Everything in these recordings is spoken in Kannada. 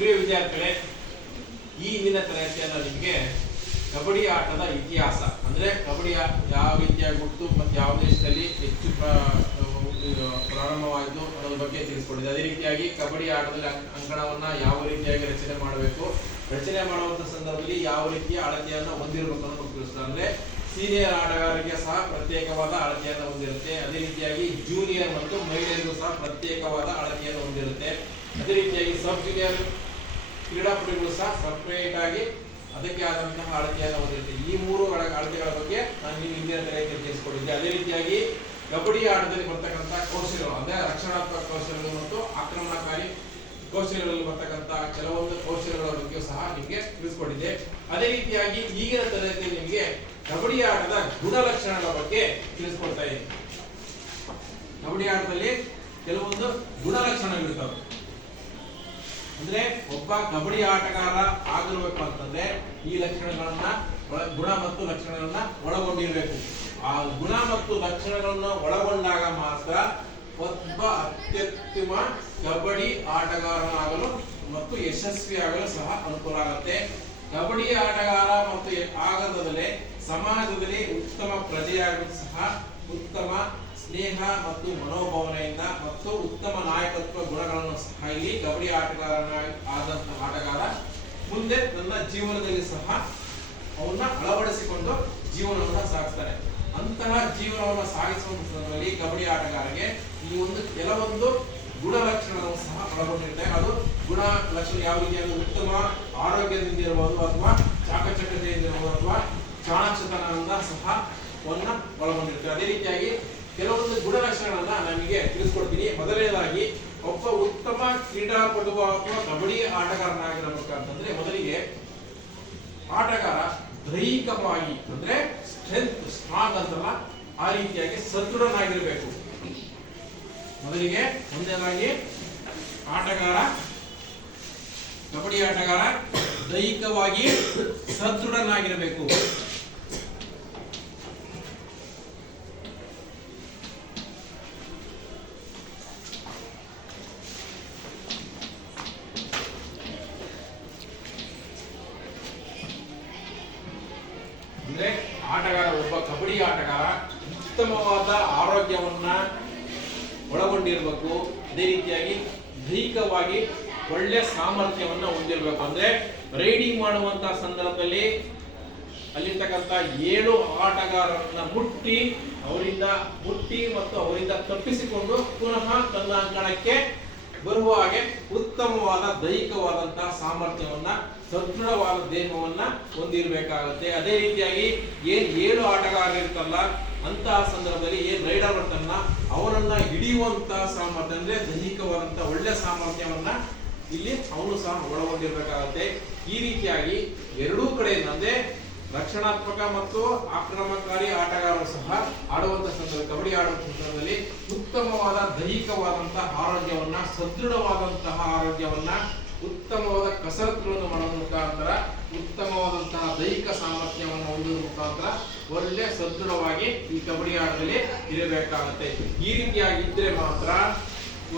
ಪ್ರಿಯ ವಿದ್ಯಾರ್ಥಿಗಳೇ, ಈ ಇಂದಿನ ತರಗತಿಯನ್ನು ನಿಮಗೆ ಕಬಡ್ಡಿ ಆಟದ ಇತಿಹಾಸ, ಅಂದ್ರೆ ಕಬಡ್ಡಿ ಯಾವ ರೀತಿಯಾಗಿ ಹುಟ್ಟು ಮತ್ತು ಯಾವ ದೇಶದಲ್ಲಿ ಹೆಚ್ಚು ಪ್ರಾರಂಭವಾಯಿತು ಅನ್ನೋದ್ರ ಬಗ್ಗೆ ತಿಳಿಸ್ಕೊಂಡಿದೆ ಅದೇ ರೀತಿಯಾಗಿ ಕಬಡ್ಡಿ ಆಟದಲ್ಲಿ ಅಂಕಣವನ್ನು ಯಾವ ರೀತಿಯಾಗಿ ರಚನೆ ಮಾಡಬೇಕು, ರಚನೆ ಮಾಡುವಂತ ಸಂದರ್ಭದಲ್ಲಿ ಯಾವ ರೀತಿಯ ಅಳತೆಯನ್ನು ಹೊಂದಿರಬೇಕು ಅನ್ನೋದು ತಿಳಿಸ್ತಾರೆ. ಅಂದ್ರೆ ಸೀನಿಯರ್ ಆಟಗಾರರಿಗೆ ಸಹ ಪ್ರತ್ಯೇಕವಾದ ಅಳತೆಯನ್ನು ಹೊಂದಿರುತ್ತೆ. ಅದೇ ರೀತಿಯಾಗಿ ಜೂನಿಯರ್ ಮತ್ತು ಮಹಿಳೆಯರಿಗೂ ಸಹ ಪ್ರತ್ಯೇಕವಾದ ಅಳತೆಯನ್ನು ಹೊಂದಿರುತ್ತೆ. ಅದೇ ರೀತಿಯಾಗಿ ಸಬ್ ಜೂನಿಯರ್ ಕ್ರೀಡಾಪಟುಗಳು ಸಹ ಸಪ್ರೇಟ್ ಆಗಿ ಅದಕ್ಕೆ ಆದಂತಹ ಅಳತೆಯನ್ನು ಹೊಂದಿರುತ್ತೆ. ಈ ಮೂರು ಅಳ- ಅಳತೆಗಳ ಬಗ್ಗೆ ನಾನು ನೀವು ಹಿಂದಿನ ತರಗತಿಯಲ್ಲಿ ತಿಳಿಸಿಕೊಟ್ಟಿದ್ದೆ. ಅದೇ ರೀತಿಯಾಗಿ ಕಬಡ್ಡಿ ಆಟದಲ್ಲಿ ಬರ್ತಕ್ಕಂಥ ಕೌಶಲ್ಯಗಳು, ಅಂದ್ರೆ ರಕ್ಷಣಾತ್ಮಕ ಕೌಶಲ್ಯಗಳು ಮತ್ತು ಆಕ್ರಮಣಕಾರಿ ಕೌಶಲ್ಯಗಳಲ್ಲಿ ಬರ್ತಕ್ಕಂಥ ಕೆಲವೊಂದು ಕೌಶಲ್ಯಗಳ ಬಗ್ಗೆ ಸಹ ನಿಮಗೆ ತಿಳಿಸ್ಕೊಟ್ಟಿದ್ದೆ. ಅದೇ ರೀತಿಯಾಗಿ ಈಗಿನ ತರಗತಿಯಲ್ಲಿ ನಿಮಗೆ ಕಬಡ್ಡಿ ಆಟದ ಗುಣಲಕ್ಷಣಗಳ ಬಗ್ಗೆ ತಿಳಿಸ್ಕೊಡ್ತಾ ಇದ್ದೀನಿ. ಕಬಡ್ಡಿ ಆಟದಲ್ಲಿ ಕೆಲವೊಂದು ಗುಣಲಕ್ಷಣಗಳಿರ್ತವೆ ಅಂದ್ರೆ ಒಬ್ಬ ಕಬಡ್ಡಿ ಆಟಗಾರ ಆಗಿರ್ಬೇಕು ಅಂತಂದ್ರೆ ಈ ಲಕ್ಷಣಗಳನ್ನ ಗುಣ ಮತ್ತು ಲಕ್ಷಣಗಳನ್ನ ಒಳಗೊಂಡಿರಬೇಕು. ಆ ಗುಣ ಮತ್ತು ಲಕ್ಷಣಗಳನ್ನ ಒಳಗೊಂಡಾಗ ಮಾತ್ರ ಒಬ್ಬ ಅತ್ಯುತ್ತಮ ಕಬಡ್ಡಿ ಆಟಗಾರನಾಗಲು ಮತ್ತು ಯಶಸ್ವಿಯಾಗಲು ಸಹ ಅನುಕೂಲ ಆಗುತ್ತೆ. ಕಬಡ್ಡಿ ಆಟಗಾರ ಮತ್ತು ಆಗದಲ್ಲೇ ಸಮಾಜದಲ್ಲಿ ಉತ್ತಮ ಪ್ರಜೆಯಾಗಲು ಸಹ ಉತ್ತಮ ಸ್ನೇಹ ಮತ್ತು ಮನೋಭಾವನೆಯಿಂದ ಮತ್ತು ಉತ್ತಮ ನಾಯಕತ್ವ ಗುಣಗಳನ್ನು ಸಹ ಇಲ್ಲಿ ಕಬಡ್ಡಿ ಆಟಗಾರನ ಆದಂತಹ ಆಟಗಾರ. ಮುಂದೆ ನನ್ನ ಜೀವನದಲ್ಲಿ ಸಹ ಅವನ್ನ ಅಳವಡಿಸಿಕೊಂಡು ಜೀವನವನ್ನು ಸಾಗಿಸ್ತಾರೆ ಅಂತಹ ಜೀವನವನ್ನು ಸಾಗಿಸುವ ಕಬಡ್ಡಿ ಆಟಗಾರರಿಗೆ ಈ ಒಂದು ಕೆಲವೊಂದು ಗುಣಲಕ್ಷಣವನ್ನು ಸಹ ಒಳಗೊಂಡಿರುತ್ತೆ. ಅದು ಗುಣ ಲಕ್ಷಣ ಯಾವ ರೀತಿಯಾದ ಉತ್ತಮ ಆರೋಗ್ಯದಿಂದ ಇರಬಹುದು ಅಥವಾ ಚಾಕಚಕ್ಯತೆಯಿಂದ ಇರಬಹುದು ಅಥವಾ ಚಾಣಾಕ್ಷತನದಿಂದ ಸಹ ಒಳಗೊಂಡಿರುತ್ತೆ. ಅದೇ ರೀತಿಯಾಗಿ ಕೆಲವೊಂದು ಗುಣಲಕ್ಷಣಗಳನ್ನ ನಮಗೆ ತಿಳಿಸ್ಕೊಡ್ತೀನಿ. ಮೊದಲನೇದಾಗಿ, ಒಬ್ಬ ಉತ್ತಮ ಕ್ರೀಡಾಪಟು ಅಥವಾ ಕಬಡ್ಡಿ ಆಟಗಾರನಾಗಿರಬೇಕಂತಂದ್ರೆ ಮೊದಲಿಗೆ ಆಟಗಾರ ದೈಹಿಕವಾಗಿ ಅಂದ್ರೆ ಸ್ಟ್ರೆಂತ್ ಸ್ಟ್ರಾಂಗ್ ಅಂತಲ್ಲ, ಆ ರೀತಿಯಾಗಿ ಸದೃಢನಾಗಿರಬೇಕು. ಮೊದಲಿಗೆ ಒಂದೇದಾಗಿ ಆಟಗಾರ, ಕಬಡ್ಡಿ ಆಟಗಾರ ದೈಹಿಕವಾಗಿ ಸದೃಢನಾಗಿರಬೇಕು ಅಂದ್ರೆ ಆಟಗಾರ ಒಬ್ಬ ಕಬಡ್ಡಿ ಆಟಗಾರ ಉತ್ತಮವಾದ ಆರೋಗ್ಯವನ್ನ ಒಳಗೊಂಡಿರ್ಬೇಕು ಅದೇ ರೀತಿಯಾಗಿ ದೈಹಿಕವಾಗಿ ಒಳ್ಳೆ ಸಾಮರ್ಥ್ಯವನ್ನ ಹೊಂದಿರಬೇಕು ಅಂದ್ರೆ ರೈಡಿಂಗ್ ಮಾಡುವಂತ ಸಂದರ್ಭದಲ್ಲಿ ಅಲ್ಲಿರ್ತಕ್ಕಂಥ ಏಳು ಮುಟ್ಟಿ, ಅವರಿಂದ ಮುಟ್ಟಿ ಮತ್ತು ಅವರಿಂದ ತಪ್ಪಿಸಿಕೊಂಡು ಪುನಃ ತನ್ನ ಅಂಕಣಕ್ಕೆ ಬರುವ ಹಾಗೆ ಉತ್ತಮವಾದ ದೈಹಿಕವಾದಂತಹ ಸಾಮರ್ಥ್ಯವನ್ನ, ಸದೃಢವಾದ ದೇಹವನ್ನ ಹೊಂದಿರಬೇಕಾಗುತ್ತೆ. ಅದೇ ರೀತಿಯಾಗಿ ಏನ್ ಏಳು ಆಟಗಾರರಿರ್ತಲ್ಲ, ಅಂತಹ ಸಂದರ್ಭದಲ್ಲಿ ಏನ್ ರೈಡರ್ ಇರ್ತಾನ ಅವನನ್ನ ಹಿಡಿಯುವಂತಹ ಸಾಮರ್ಥ್ಯ ಅಂದ್ರೆ ದೈಹಿಕವಾದಂತಹ ಒಳ್ಳೆ ಸಾಮರ್ಥ್ಯವನ್ನ ಇಲ್ಲಿ ಅವನು ಸಹ ಒಳಗೊಂಡಿರ್ಬೇಕಾಗತ್ತೆ. ಈ ರೀತಿಯಾಗಿ ಎರಡೂ ಕಡೆಯಿಂದ ಅಂದ್ರೆ ರಕ್ಷಣಾತ್ಮಕ ಮತ್ತು ಆಕ್ರಮಣಕಾರಿ ಆಟಗಾರರು ಸಹ ಆಡುವಂತ ಸಂದರ್ಭ, ಕಬಡ್ಡಿ ಆಡುವಂತ ಸಂದರ್ಭದಲ್ಲಿ ಉತ್ತಮವಾದ ದೈಹಿಕವಾದಂತಹ ಆರೋಗ್ಯವನ್ನ, ಸದೃಢವಾದಂತಹ ಆರೋಗ್ಯವನ್ನ, ಉತ್ತಮವಾದ ಕಸರತ್ತುಗಳನ್ನು ಮಾಡುವ ಮುಖಾಂತರ, ಉತ್ತಮವಾದಂತಹ ದೈಹಿಕ ಸಾಮರ್ಥ್ಯವನ್ನು ಹೊಂದುವ ಮುಖಾಂತರ ಒಳ್ಳೆ ಸದೃಢವಾಗಿ ಈ ಕಬಡ್ಡಿ ಆಟದಲ್ಲಿ ಇರಬೇಕಾಗುತ್ತೆ. ಈ ರೀತಿಯಾಗಿ ಇದ್ರೆ ಮಾತ್ರ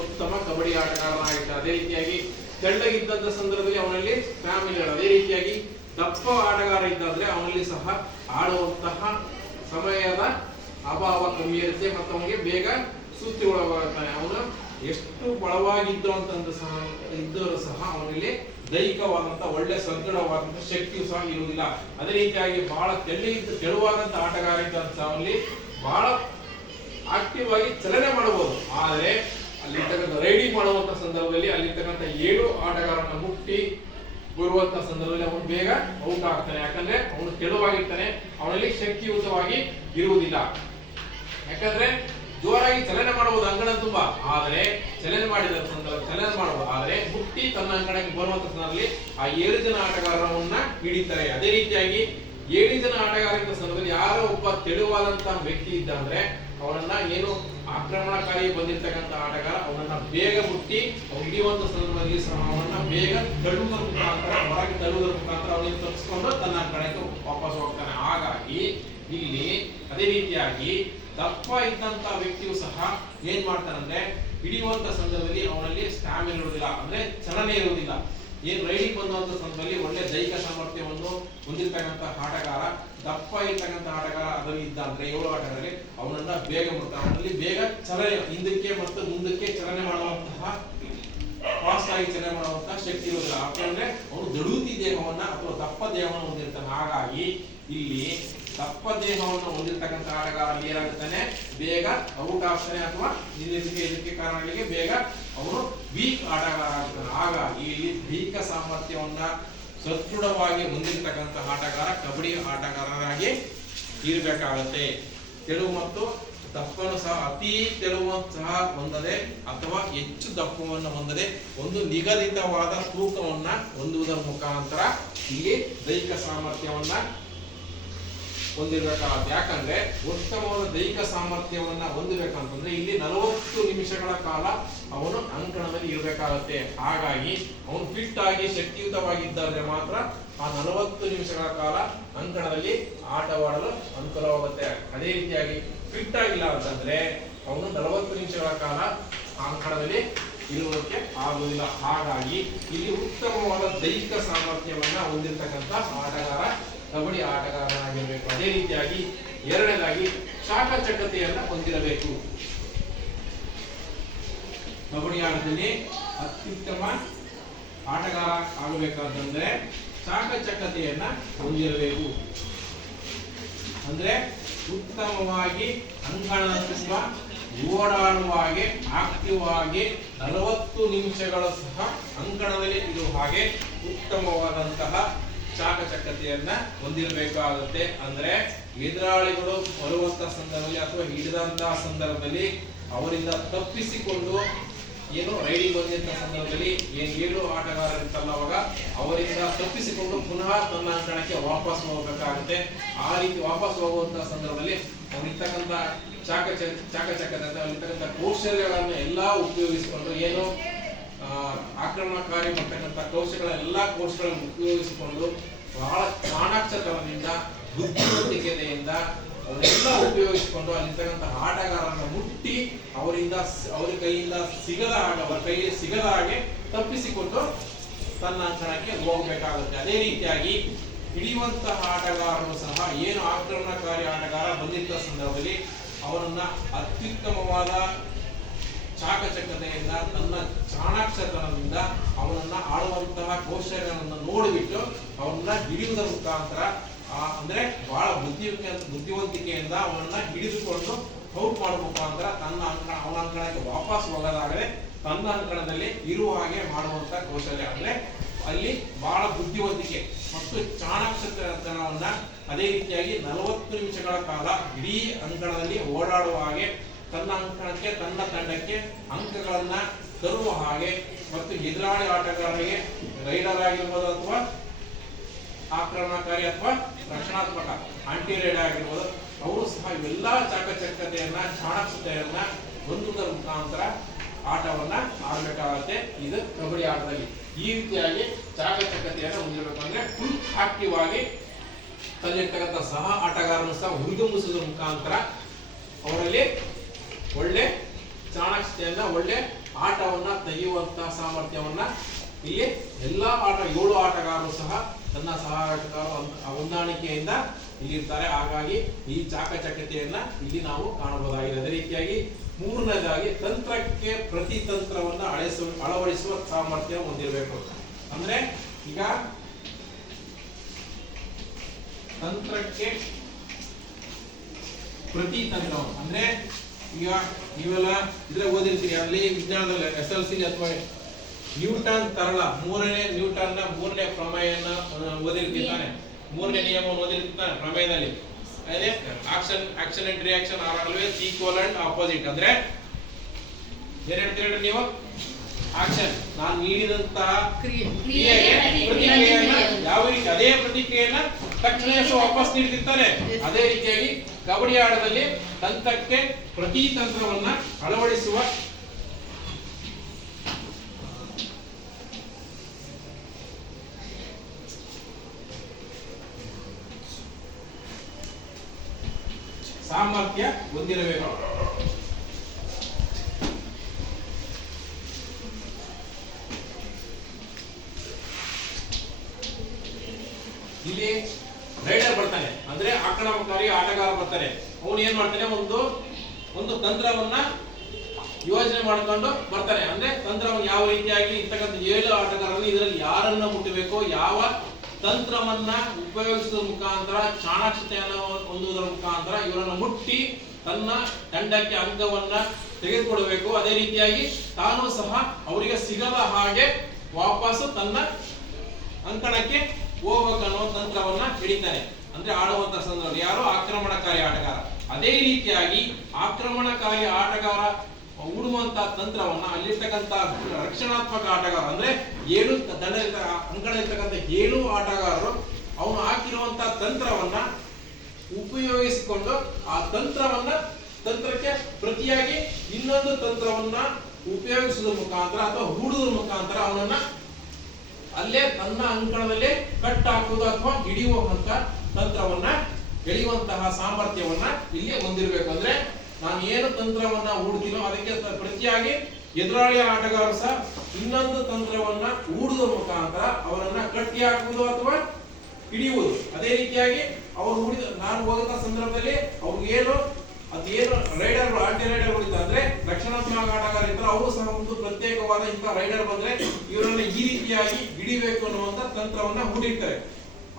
ಉತ್ತಮ ಕಬಡ್ಡಿ ಆಟಗಾರನಾಗಿರ್ತಾರೆ. ಅದೇ ರೀತಿಯಾಗಿ ತೆಳ್ಳಗಿದ್ದಂತ ಸಂದರ್ಭದಲ್ಲಿ ಅವನಲ್ಲಿ ಫ್ಯಾಮಿಲಿ ಅದೇ ರೀತಿಯಾಗಿ ದಪ್ಪ ಆಟಗಾರ ಇದ್ದಾದ್ರೆ ಅವನಲ್ಲಿ ಸಹ ಆಡುವಂತಹ ಸಮಯದ ಅಭಾವ ಕಮ್ಮಿ ಇರುತ್ತೆ ಮತ್ತು ಅವನಿಗೆ ಬೇಗ ಸುತ್ತಿ ಒಳಗಾಗ್ತಾನೆ ಅವನು ಎಷ್ಟು ಬಲವಾಗಿದ್ದು ಅಂತಂದು ಸಹ ಇದ್ದರೂ ಸಹ ಅವನಲ್ಲಿ ದೈಹಿಕವಾದಂತಹ ಒಳ್ಳೆ ಸದೃಢವಾದಂತಹ ಶಕ್ತಿಯು ಸಹ ಇರುವುದಿಲ್ಲ. ಅದೇ ರೀತಿಯಾಗಿ ಬಹಳ ತೆಳ್ಳಿ ತೆಳುವಾದಂಥ ಆಟಗಾರ ಇದ್ದಂತ ಅವನಲ್ಲಿ ಬಹಳ ಆಕ್ಟಿವ್ ಆಗಿ ಚಲನೆ ಮಾಡಬಹುದು. ಆದರೆ ಅಲ್ಲಿರ್ತಕ್ಕಂಥ ರೈಡಿಂಗ್ ಮಾಡುವಂತ ಸಂದರ್ಭದಲ್ಲಿ ಅಲ್ಲಿರ್ತಕ್ಕಂಥ ಏಳು ಆಟಗಾರನ ಮುಟ್ಟಿ ಬರುವಂತ ಸಂದರ್ಭದಲ್ಲಿ ಅವನು ಬೇಗ ಔಟ್ ಆಗ್ತಾನೆ. ಯಾಕಂದ್ರೆ ಅವನು ತೆಳುವಾಗಿರ್ತಾನೆ. ಅವನಲ್ಲಿ ಶಕ್ತಿಯುತವಾಗಿ ಇರುವುದಿಲ್ಲ. ಯಾಕಂದ್ರೆ ಜೋರಾಗಿ ಚಲನೆ ಮಾಡುವುದು ಅಂಗಣ ತುಂಬಾ. ಆದರೆ ಚಲನೆ ಮಾಡಿದ ಸಂದರ್ಭ, ಚಲನೆ ಮಾಡಬಹುದು ಆದರೆ ಮುಟ್ಟಿ ತನ್ನ ಅಂಗಣಕ್ಕೆ ಬರುವಂತ ಸಂದರ್ಭದಲ್ಲಿ ಆ ಏಳು ಜನ ಆಟಗಾರರನ್ನ ಹಿಡಿತಾರೆ. ಅದೇ ರೀತಿಯಾಗಿ ಏಳು ಜನ ಆಟಗಾರರ ಸಂದರ್ಭದಲ್ಲಿ ಯಾರೋ ಒಬ್ಬ ತೆಳುವಾದಂತಹ ವ್ಯಕ್ತಿ ಇದ್ದ ಅಂದ್ರೆ ಅವನನ್ನ ಏನು ಆಕ್ರಮಣಕಾರಿ ಬಂದಿರ್ತಕ್ಕಂಥ ಆಟಗಾರ ಅವನನ್ನ ಬೇಗ ಮುಟ್ಟಿ ಹಿಡಿಯುವಂತ ಸಂದರ್ಭದಲ್ಲಿ ಸಹ ಬೇಗ ತಳ್ಳುವುದರ ಮುಖಾಂತರ, ಹೊರಗೆ ತಳ್ಳುವುದರ ಮುಖಾಂತರ ಅವನಿಗೆ ತಪ್ಪಿಸ್ಕೊಂಡು ತನ್ನ ಕಡೆಗೆ ವಾಪಸ್ ಹೋಗ್ತಾನೆ. ಹಾಗಾಗಿ ಇಲ್ಲಿ ಅದೇ ರೀತಿಯಾಗಿ ದಪ್ಪ ಇದ್ದಂತ ವ್ಯಕ್ತಿಯು ಸಹ ಏನ್ ಮಾಡ್ತಾನಂದ್ರೆ, ಹಿಡಿಯುವಂತ ಸಂದರ್ಭದಲ್ಲಿ ಅವನಲ್ಲಿ ಸ್ಟ್ಯಾಮಿನ ಇರುವುದಿಲ್ಲ. ಅಂದ್ರೆ ಚಲನೆ ಇರುವುದಿಲ್ಲ. ಏನ್ ರೈಡಿಂಗ್ ಬಂದಂತ ಸಂದರ್ಭದಲ್ಲಿ ಒಳ್ಳೆ ದೈಹಿಕ ಸಾಮರ್ಥ್ಯವನ್ನು ಹೊಂದಿರ್ತಕ್ಕಂಥ ಆಟಗಾರ ದಪ್ಪ ಇರ್ತಕ್ಕಂಥ ಆಟಗಾರ ಅದರಲ್ಲಿ ಇದ್ದ ಅಂದ್ರೆ ಏಳು ಆಟಗಾರರಲ್ಲಿ ಅವನನ್ನ ಬೇಗ ಅವನಲ್ಲಿ ಬೇಗ ಚಲನೆ ಹಿಂದಕ್ಕೆ ಮತ್ತು ಮುಂದಕ್ಕೆ ಚಲನೆ ಮಾಡುವಂತಹ ಫಾಸ್ಟ್ ಆಗಿ ಚಲನೆ ಮಾಡುವಂತಹ ಶಕ್ತಿ ಇರೋದಿಲ್ಲ. ಯಾಕಂದ್ರೆ ಅವನು ದಡೂತಿ ದೇಹವನ್ನ ಅಥವಾ ದಪ್ಪ ದೇಹವನ್ನು ಹೊಂದಿರ್ತಾನೆ. ಹಾಗಾಗಿ ಇಲ್ಲಿ ದಪ್ಪ ದೇಹವನ್ನು ಹೊಂದಿರತಕ್ಕಂಥ ಆಟಗಾರ ಅಲ್ಲಿ ಏನಾಗುತ್ತಾನೆ? ಬೇಗ ಆಗ್ತಾನೆ ಅಥವಾ ಇದಕ್ಕೆ ಕಾರಣಗಳಿಗೆ ಬೇಗ ಅವನು ವೀಕ್ ಆಟಗಾರ ಆಗ್ತಾನೆ ಹಾಗಾಗಿ ಇಲ್ಲಿ ದೈಹಿಕ ಸಾಮರ್ಥ್ಯವನ್ನ ಸದೃಢವಾಗಿ ಹೊಂದಿರತಕ್ಕಂತಹ ಆಟಗಾರ ಕಬಡ್ಡಿ ಆಟಗಾರರಾಗಿ ಇರಬೇಕಾಗತ್ತೆ. ತೆಳು ಮತ್ತು ದಪ್ಪನು ಸಹ ಅತಿ ತೆಳುವನ್ನು ಸಹ ಹೊಂದದೆ ಅಥವಾ ಹೆಚ್ಚು ದಪ್ಪವನ್ನು ಹೊಂದದೆ ಒಂದು ನಿಗದಿತವಾದ ತೂಕವನ್ನ ಹೊಂದುವುದರ ಮುಖಾಂತರ ಇಲ್ಲಿ ದೈಹಿಕ ಸಾಮರ್ಥ್ಯವನ್ನ ಹೊಂದಿರಬೇಕಾಗುತ್ತೆ. ಯಾಕಂದ್ರೆ ಉತ್ತಮವಾದ ದೈಹಿಕ ಸಾಮರ್ಥ್ಯವನ್ನ ಹೊಂದಬೇಕಂತಂದ್ರೆ ಇಲ್ಲಿ ನಲವತ್ತು ನಿಮಿಷಗಳ ಕಾಲ ಅವನು ಅಂಕಣದಲ್ಲಿ ಇರಬೇಕಾಗುತ್ತೆ. ಹಾಗಾಗಿ ಅವನು ಫಿಟ್ ಆಗಿ ಶಕ್ತಿಯುತವಾಗಿದ್ದಾದ್ರೆ ಮಾತ್ರ ಆ ನಲವತ್ತು ನಿಮಿಷಗಳ ಕಾಲ ಅಂಕಣದಲ್ಲಿ ಆಟವಾಡಲು ಅನುಕೂಲವಾಗುತ್ತೆ. ಅದೇ ರೀತಿಯಾಗಿ ಫಿಟ್ ಆಗಿಲ್ಲ ಅಂತಂದ್ರೆ ಅವನು ನಲವತ್ತು ನಿಮಿಷಗಳ ಕಾಲ ಅಂಕಣದಲ್ಲಿ ಇರುವುದಕ್ಕೆ ಆಗುವುದಿಲ್ಲ. ಹಾಗಾಗಿ ಇಲ್ಲಿ ಉತ್ತಮವಾದ ದೈಹಿಕ ಸಾಮರ್ಥ್ಯವನ್ನ ಹೊಂದಿರತಕ್ಕಂಥ ಆಟಗಾರ ಕಬಡ್ಡಿ ಆಟಗಾರನಾಗಿರಬೇಕು. ಅದೇ ರೀತಿಯಾಗಿ ಎರಡನೇದಾಗಿ ಚಾಕಚಕ್ಯತೆಯನ್ನ ಹೊಂದಿರಬೇಕು. ಕಬಡ್ಡಿ ಆಟದಲ್ಲಿ ಅತ್ಯುತ್ತಮ ಆಟಗಾರ ಆಗಬೇಕಾದಂದ್ರೆ ಚಾಕಚಕ್ಯತೆಯನ್ನ ಹೊಂದಿರಬೇಕು. ಅಂದ್ರೆ ಉತ್ತಮವಾಗಿ ಅಂಗಣ ತುಂಬ ಓಡಾಡುವ ಹಾಗೆ ಆಕ್ಟಿವ್ ಆಗಿ ನಲವತ್ತು ನಿಮಿಷಗಳ ಸಹ ಅಂಕಣದಲ್ಲಿ ಇರುವ ಹಾಗೆ ಉತ್ತಮವಾದಂತಹ ಚಾಕಚಕ್ಯತೆಯನ್ನ ಹೊಂದಿರಬೇಕಾಗುತ್ತೆ. ಅಂದ್ರೆ ಎದುರಾಳಿಗಳು ಬರುವಂತಹ ಸಂದರ್ಭದಲ್ಲಿ ಅಥವಾ ಹಿಡಿದಂತಹ ಸಂದರ್ಭದಲ್ಲಿ ಅವರಿಂದ ತಪ್ಪಿಸಿಕೊಂಡು ಏನು ರೈಡಿಂಗ್ ಬಂದಿದ್ದ ಸಂದರ್ಭದಲ್ಲಿ ಏನ್ ಏಳು ಆಟಗಾರರು ಇರ್ತಲ್ಲ ಅವಾಗ ಅವರಿಂದ ತಪ್ಪಿಸಿಕೊಂಡು ಪುನಃ ತನ್ನ ಅಂಕಣಕ್ಕೆ ವಾಪಸ್ ಹೋಗಬೇಕಾಗುತ್ತೆ. ಆ ರೀತಿ ವಾಪಸ್ ಹೋಗುವಂತಹ ಸಂದರ್ಭದಲ್ಲಿ ಅವರಿರ್ತಕ್ಕಂಥ ಚಾಕ ಚಾಕಚಕ್ಯತೆ ಅವರಿರ್ತಕ್ಕಂಥ ಕೌಶಲ್ಯಗಳನ್ನು ಎಲ್ಲಾ ಉಪಯೋಗಿಸಿಕೊಂಡು ಏನು ಆಕ್ರಮಣಕಾರಿ ಮಾಡ್ತಕ್ಕಂಥ ಕೋರ್ಸ್ಗಳ ಎಲ್ಲ ಕೋರ್ಸ್ಗಳನ್ನು ಉಪಯೋಗಿಸಿಕೊಂಡು ಬಹಳ ಚಾಣಾಕ್ಷತನದಿಂದ ಬುದ್ಧಿವಂತಿಕೆಯಿಂದ ಅವರೆಲ್ಲ ಉಪಯೋಗಿಸಿಕೊಂಡು ಅಲ್ಲಿರ್ತಕ್ಕಂಥ ಆಟಗಾರರನ್ನು ಮುಟ್ಟಿ ಅವರಿಂದ ಅವ್ರ ಕೈಯಿಂದ ಸಿಗದ ಹಾಗೆ, ಅವರ ಕೈಯಲ್ಲಿ ಸಿಗದ ಹಾಗೆ ತಪ್ಪಿಸಿಕೊಂಡು ತನ್ನ ಅಂಕಣಕ್ಕೆ ಹೋಗಬೇಕಾಗುತ್ತೆ. ಅದೇ ರೀತಿಯಾಗಿ ಹಿಡಿಯುವಂತಹ ಆಟಗಾರರು ಸಹ ಏನು ಆಕ್ರಮಣಕಾರಿ ಆಟಗಾರ ಬಂದಿದ್ದ ಸಂದರ್ಭದಲ್ಲಿ ಅವರನ್ನ ಅತ್ಯುತ್ತಮವಾದ ಚಾಕಚಕ್ಯತೆಯಿಂದ ತನ್ನ ಚಾಣಾಕ್ಷತನದಿಂದ ಅವನನ್ನ ಆಳುವಂತಹ ಕೌಶಲ್ಯಗಳನ್ನು ನೋಡಿಬಿಟ್ಟು ಅವನನ್ನ ಹಿಡಿಯುವುದರ ಮುಖಾಂತರ ಅಂದ್ರೆ ಬಹಳ ಬುದ್ಧಿ ಬುದ್ಧಿವಂತಿಕೆಯಿಂದ ಅವನನ್ನ ಹಿಡಿದುಕೊಂಡು ಔಟ್ ಮಾಡುವ ಮುಖಾಂತರ ತನ್ನ ಅಂಕಣ, ಅವನ ಅಂಕಣಕ್ಕೆ ವಾಪಸ್ ಹೋಗದಾಗದೆ ತನ್ನ ಅಂಕಣದಲ್ಲಿ ಇರುವ ಹಾಗೆ ಮಾಡುವಂತ ಕೌಶಲ್ಯ. ಅಂದ್ರೆ ಅಲ್ಲಿ ಬಹಳ ಬುದ್ಧಿವಂತಿಕೆ ಮತ್ತು ಚಾಣಾಕ್ಷತನವನ್ನ ಅದೇ ರೀತಿಯಾಗಿ ನಲವತ್ತು ನಿಮಿಷಗಳ ಕಾಲ ಇಡೀ ಅಂಕಣದಲ್ಲಿ ಓಡಾಡುವ ಹಾಗೆ ತನ್ನ ಅಂಕಣಕ್ಕೆ, ತನ್ನ ತಂಡಕ್ಕೆ ಅಂಕಗಳನ್ನ ತರುವ ಹಾಗೆ ಮತ್ತು ಎದುರಾಳಿ ಆಟಗಾರರಿಗೆ ರೈಡರ್ ಆಗಿರ್ಬೋದು ಅಥವಾ ಆಕ್ರಮಣಕಾರಿ ಅಥವಾ ರಕ್ಷಣಾತ್ಮಕ ಆಂಟಿ ರೈಡ್ ಆಗಿರ್ಬೋದು, ಅವರು ಸಹ ಇವೆಲ್ಲ ಚಾಕಚಕ್ಯತೆಯನ್ನ, ಚಾಣಾಕ್ಷತೆಯನ್ನ ಹೊಂದುವುದರ ಮುಖಾಂತರ ಆಟವನ್ನ ಆಡಬೇಕಾಗತ್ತೆ. ಇದು ಕಬಡ್ಡಿ ಆಟದಲ್ಲಿ. ಈ ರೀತಿಯಾಗಿ ಚಾಕಚಕ್ಯತೆಯನ್ನ ಹೊಂದಿರಬೇಕಂದ್ರೆ ಫುಲ್ ಆಕ್ಟಿವ್ ಆಗಿ ತಲ್ಲಿರ್ತಕ್ಕಂಥ ಸಹ ಆಟಗಾರನು ಸಹ ಹುರಿದುಂಬಿಸುವುದರ ಮುಖಾಂತರ ಅವರಲ್ಲಿ ಒಳ್ಳೆ ಚಾಣಾಕ್ಷತೆಯನ್ನ ಒಳ್ಳೆ ಆಟವನ್ನ ತೆಗೆಯುವಂತಹ ಸಾಮರ್ಥ್ಯವನ್ನ ಇಲ್ಲಿ ಎಲ್ಲಾ ಆಟ, ಏಳು ಆಟಗಾರರು ಸಹ ತನ್ನ ಸಹ ಹೊಂದಾಣಿಕೆಯಿಂದ ಇಲ್ಲಿ ಇರ್ತಾರೆ ಹಾಗಾಗಿ ಈ ಚಾಕಚಕ್ಯತೆಯನ್ನ ಇಲ್ಲಿ ನಾವು ಕಾಣಬಹುದಾಗಿದೆ. ಅದೇ ರೀತಿಯಾಗಿ ಮೂರನೇದಾಗಿ ತಂತ್ರಕ್ಕೆ ಪ್ರತಿ ತಂತ್ರವನ್ನ ಅಳಿಸುವ ಅಳವಡಿಸುವ ಸಾಮರ್ಥ್ಯ ಹೊಂದಿರಬೇಕು. ಅಂದ್ರೆ ಈಗ ತಂತ್ರಕ್ಕೆ ಪ್ರತಿ ತಂತ್ರ ಅಂದ್ರೆ ಈಗ ನೀವೆಲ್ಲ ಇದ್ರೆ ಓದಿರ್ತೀರಿ ಅಲ್ಲಿ ವಿಜ್ಞಾನದಲ್ಲಿ ಎಸ್ ಎಲ್ ಸಿ ಅಥವಾ ನ್ಯೂಟನ್ ತರಳ ಮೂರನೇ ನ್ಯೂಟನ್ನ ಮೂರನೇ ಪ್ರಮೇಯನ ಓದಿರ್ತಿದ್ದಾನೆ ಮೂರನೇ ನಿಯಮವನ್ನು ಓದಿರ್ತಾನೆ ತಾನೆ ಪ್ರಮೇಯದಲ್ಲಿ. ಅದೇ action action and reaction are always equal and opposite ಅಂದ್ರೆ ಏನ್ ಹೇಳ್ತೀರಿ ನೀವು ಆಕ್ಷನ್ ನಾನು ನೀಡಿದಂತಹ ಪ್ರತಿಕ್ರಿಯೆಯನ್ನ ಯಾವ ರೀತಿ ಅದೇ ಪ್ರತಿಕ್ರಿಯೆಯನ್ನ ತಕ್ಷಣ ವಾಪಸ್ ನೀಡ್ತಿರ್ತಾರೆ ಅದೇ ರೀತಿಯಾಗಿ ಕಬಡ್ಡಿ ಆಟದಲ್ಲಿ ತಂತ್ರಕ್ಕೆ ಪ್ರತಿ ತಂತ್ರವನ್ನ ಅಳವಡಿಸುವ ಸಾಮರ್ಥ್ಯ ಹೊಂದಿರಬೇಕು ಇಲ್ಲಿ ರೈಡರ್ ಬರ್ತಾನೆ ಅಂದ್ರೆ ಆಕ್ರಮಣಕಾರಿ ಆಟಗಾರ ಬರ್ತಾನೆ ಅವನು ಏನ್ ಮಾಡ್ತಾನೆ ಒಂದು ಒಂದು ತಂತ್ರವನ್ನ ಯೋಜನೆ ಮಾಡ್ಕೊಂಡು ಬರ್ತಾನೆ ಅಂದ್ರೆ ತಂತ್ರವನ್ನು ಯಾವ ರೀತಿಯಾಗಿ ಇರ್ತಕ್ಕಂಥ ಏಳು ಆಟಗಾರರಲ್ಲಿ ಇದರಲ್ಲಿ ಯಾರನ್ನ ಮುಟ್ಟಬೇಕು ಯಾವ ತಂತ್ರವನ್ನ ಉಪಯೋಗಿಸುವ ಮುಖಾಂತರ ಚಾಣಾಕ್ಷತೆಯನ್ನು ಹೊಂದುವುದರ ಮುಖಾಂತರ ಇವರನ್ನು ಮುಟ್ಟಿ ತನ್ನ ದಂಡಕ್ಕೆ ಅಂಗವನ್ನ ತೆಗೆದುಕೊಡಬೇಕು. ಅದೇ ರೀತಿಯಾಗಿ ತಾನು ಸಹ ಅವರಿಗೆ ಸಿಗದ ಹಾಗೆ ವಾಪಸ್ಸು ತನ್ನ ಅಂಕಣಕ್ಕೆ ಹೋಗ್ಬೇಕನ್ನೋ ತಂತ್ರವನ್ನ ಹಿಡಿತಾನೆ. ಅಂದ್ರೆ ಆಡುವಂತ ಸಂದರ್ಭ ಯಾರು ಆಕ್ರಮಣಕಾರಿ ಆಟಗಾರ. ಅದೇ ರೀತಿಯಾಗಿ ಆಕ್ರಮಣಕಾರಿ ಆಟಗಾರ ಹೂಡುವಂತ ತಂತ್ರವನ್ನ ಅಲ್ಲಿರ್ತಕ್ಕಂತ ರಕ್ಷಣಾತ್ಮಕ ಆಟಗಾರ. ಅಂದ್ರೆ ಏಳು ದಂಡ ಅಂಕಣ ಇರ್ತಕ್ಕಂಥ ಏಳು ಆಟಗಾರರು ಅವನು ಹಾಕಿರುವಂತ ತಂತ್ರವನ್ನ ಉಪಯೋಗಿಸಿಕೊಂಡು ಆ ತಂತ್ರವನ್ನ ತಂತ್ರಕ್ಕೆ ಪ್ರತಿಯಾಗಿ ಇನ್ನೊಂದು ತಂತ್ರವನ್ನ ಉಪಯೋಗಿಸುವುದರ ಮುಖಾಂತರ ಅಥವಾ ಹೂಡುವುದರ ಮುಖಾಂತರ ಅವನನ್ನ ಅಲ್ಲೇ ತನ್ನ ಅಂಕಣದಲ್ಲಿ ಕಟ್ ಹಾಕುವುದು ಅಥವಾ ಹಿಡಿಯುವಂತ ತಂತ್ರವನ್ನ ಎಳೆಯುವಂತಹ ಸಾಮರ್ಥ್ಯವನ್ನ ಇಲ್ಲಿ ಹೊಂದಿರಬೇಕು. ಅಂದ್ರೆ ನಾನು ಏನು ತಂತ್ರವನ್ನ ಹೂಡ್ತೀನೋ ಅದಕ್ಕೆ ಪ್ರತಿಯಾಗಿ ಎದುರಾಳಿಯ ಆಟಗಾರರು ಸಹ ಇನ್ನೊಂದು ತಂತ್ರವನ್ನ ಹೂಡುವ ಮುಖಾಂತರ ಅವರನ್ನ ಕಟ್ಟಿ ಹಾಕುವುದು ಅಥವಾ ಹಿಡಿಯುವುದು. ಅದೇ ರೀತಿಯಾಗಿ ಅವರು ಹೂಡಿದ ನಾನು ಹೋದಂತ ಸಂದರ್ಭದಲ್ಲಿ ಅವ್ರಿಗೆ ಏನು ಅದೇನು ರೈಡರ್ ಆಂಟಿ ರೈಡರ್ ಅಂದ್ರೆ ಆಟಗಾರ ಇದ್ರೆ ಅವರು ಸಹ ಒಂದು ಪ್ರತ್ಯೇಕವಾದ ಇಂತಹ ರೈಡರ್ ಬಂದ್ರೆ ಇವರನ್ನ ಈ ರೀತಿಯಾಗಿ ಹಿಡಿಬೇಕು ಅನ್ನುವಂತ ತಂತ್ರವನ್ನ ಹೂಡಿರ್ತಾರೆ.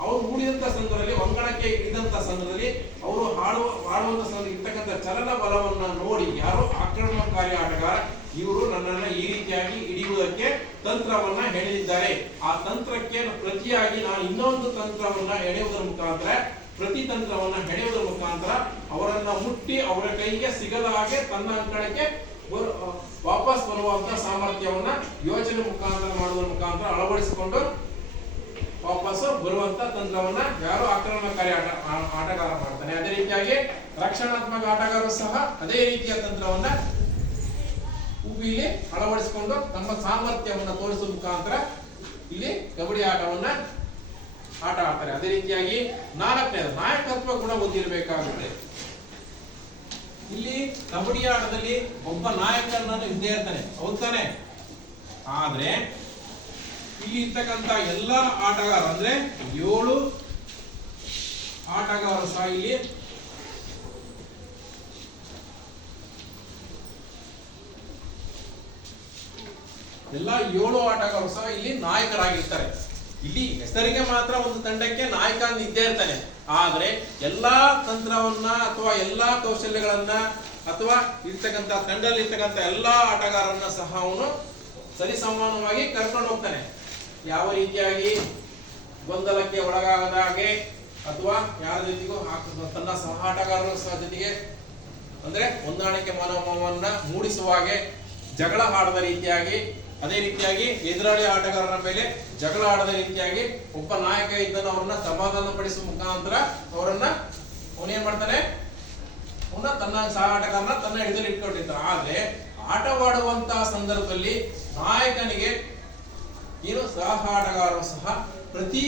ಅವರು ಹೂಡಿದಂತ ಸಂದರ್ಭದಲ್ಲಿ ಒಂಗಡಕ್ಕೆ ಇಳಿದಂತ ಸಂದರ್ಭದಲ್ಲಿ ಅವರು ಹಾಡುವ ಹಾಡುವಂತ ಸಂದರ್ಭ ಇರ್ತಕ್ಕಂಥ ಚಲನ ಬಲವನ್ನ ನೋಡಿ, ಯಾರು ಆಕ್ರಮಣಕಾರಿ ಆಟಗಾರ, ಇವರು ನನ್ನನ್ನ ಈ ರೀತಿಯಾಗಿ ಹಿಡಿಯುವುದಕ್ಕೆ ತಂತ್ರವನ್ನ ಹೇಳಿದ್ದಾರೆ ಆ ತಂತ್ರಕ್ಕೆ ಪ್ರತಿಯಾಗಿ ನಾನು ಇನ್ನೊಂದು ತಂತ್ರವನ್ನ ಎಳೆಯುವುದರ ಮುಖಾಂತರ, ಪ್ರತಿ ತಂತ್ರವನ್ನ ಹೆಣೆಯುವುದರ ಮುಖಾಂತರ ಅವರನ್ನ ಮುಟ್ಟಿ ಅವರ ಕೈಗೆ ಸಿಗದ ಹಾಗೆ ತನ್ನ ಅಂಕಣಕ್ಕೆ ವಾಪಸ್ ಬರುವಂತ ಸಾಮರ್ಥ್ಯವನ್ನ ಯೋಜನೆ ಮುಖಾಂತರ ಮಾಡುವುದರ ಮುಖಾಂತರ ಅಳವಡಿಸಿಕೊಂಡು ವಾಪಸ್ ಬರುವಂತ ತಂತ್ರವನ್ನ ಯಾರು ಆಕ್ರಮಣಕಾರಿ ಆಟ ಆಟಗಾರ ಮಾಡ್ತಾನೆ ಅದೇ ರೀತಿಯಾಗಿ ರಕ್ಷಣಾತ್ಮಕ ಆಟಗಾರರು ಸಹ ಅದೇ ರೀತಿಯ ತಂತ್ರವನ್ನ ಇಲ್ಲಿ ಅಳವಡಿಸಿಕೊಂಡು ತಮ್ಮ ಸಾಮರ್ಥ್ಯವನ್ನ ತೋರಿಸುವ ಮುಖಾಂತರ ಇಲ್ಲಿ ಕಬಡ್ಡಿ ಆಟವನ್ನ ಆಟ ಆಡ್ತಾರೆ. ಅದೇ ರೀತಿಯಾಗಿ ನಾಲ್ಕನೇದು, ನಾಯಕತ್ವ ಗುಣ ಹೊಂದಿರಬೇಕಾಗುತ್ತೆ. ಇಲ್ಲಿ ಕಬಡ್ಡಿ ಆಟದಲ್ಲಿ ಒಬ್ಬ ನಾಯಕನನ್ನು ಇದ್ದೇ ಇರ್ತಾನೆ, ಹೌದು ತಾನೆ? ಆದ್ರೆ ಇಲ್ಲಿ ಇರ್ತಕ್ಕಂತ ಎಲ್ಲ ಆಟಗಾರ ಅಂದ್ರೆ ಏಳು ಆಟಗಾರರು ಸಹ ಇಲ್ಲಿ ಎಲ್ಲ ಏಳು ಆಟಗಾರರು ಸಹ ಇಲ್ಲಿ ನಾಯಕರಾಗಿರ್ತಾರೆ. ಇಲ್ಲಿ ಹೆಸರಿಗೆ ಮಾತ್ರ ಒಂದು ತಂಡಕ್ಕೆ ನಾಯಕ ಇದ್ದೇ ಇರ್ತಾನೆ. ಆದ್ರೆ ಎಲ್ಲಾ ತಂತ್ರವನ್ನ ಅಥವಾ ಎಲ್ಲಾ ಕೌಶಲ್ಯಗಳನ್ನ ಅಥವಾ ಇರ್ತಕ್ಕಂಥ ತಂಡದಲ್ಲಿ ಇರ್ತಕ್ಕಂಥ ಎಲ್ಲಾ ಆಟಗಾರರನ್ನ ಸಹ ಅವನು ಸರಿ ಸಮಾನವಾಗಿ ಕರ್ಕೊಂಡು ಹೋಗ್ತಾನೆ. ಯಾವ ರೀತಿಯಾಗಿ ಗೊಂದಲಕ್ಕೆ ಒಳಗಾಗದ ಹಾಗೆ ಅಥವಾ ಯಾರ ಜೊತೆಗೂ ತನ್ನ ಸಹ ಆಟಗಾರರ ಸಹ ಜೊತೆಗೆ ಅಂದ್ರೆ ಹೊಂದಾಣಿಕೆ ಮನೋಭಾವವನ್ನ ಮೂಡಿಸುವ ಹಾಗೆ ಜಗಳ ಆಡದ ರೀತಿಯಾಗಿ ಅದೇ ರೀತಿಯಾಗಿ ಎದುರಾಳಿ ಆಟಗಾರರ ಮೇಲೆ ಜಗಳ ಆಡದ ರೀತಿಯಾಗಿ ಒಬ್ಬ ನಾಯಕ ಇದ್ದನ್ನು ಅವರನ್ನ ಸಮಾಧಾನ ಪಡಿಸುವ ಮುಖಾಂತರ ಅವರನ್ನ ಅವನೇನ್ ಮಾಡ್ತಾನೆ? ಅವನ ತನ್ನ ಸಹ ಆಟಗಾರನ ತನ್ನ ಹಿಡಿದಲ್ಲಿ ಇಟ್ಕೊಂಡಿರ್ತಾನೆ. ಆದ್ರೆ ಆಟವಾಡುವಂತಹ ಸಂದರ್ಭದಲ್ಲಿ ನಾಯಕನಿಗೆ ಏನು ಸಹ ಆಟಗಾರರು ಸಹ, ಪ್ರತಿ